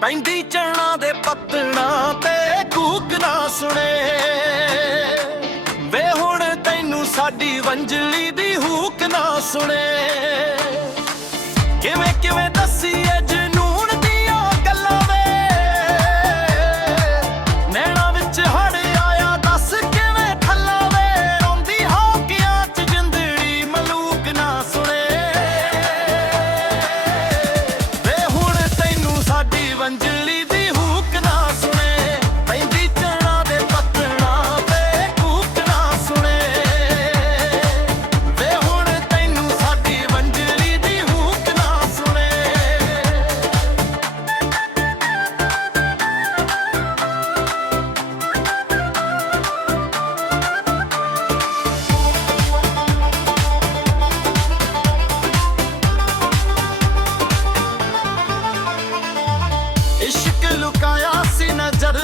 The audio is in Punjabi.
ਪੈਂਦੀ ਚਣਾ ਦੇ ਪੱਤਣਾ ਤੇ ਕੂਕ ਨਾ ਸੁਣੇ। ਵੇ ਹੁਣ ਤੈਨੂੰ ਸਾਡੀ ਵੰਜਲੀ ਦੀ ਹੂਕ ਨਾ ਸੁਣੇ। ਕਿਵੇਂ ਕਿਵੇਂ ਦੱਸੀਏ लुकाया सी नज़र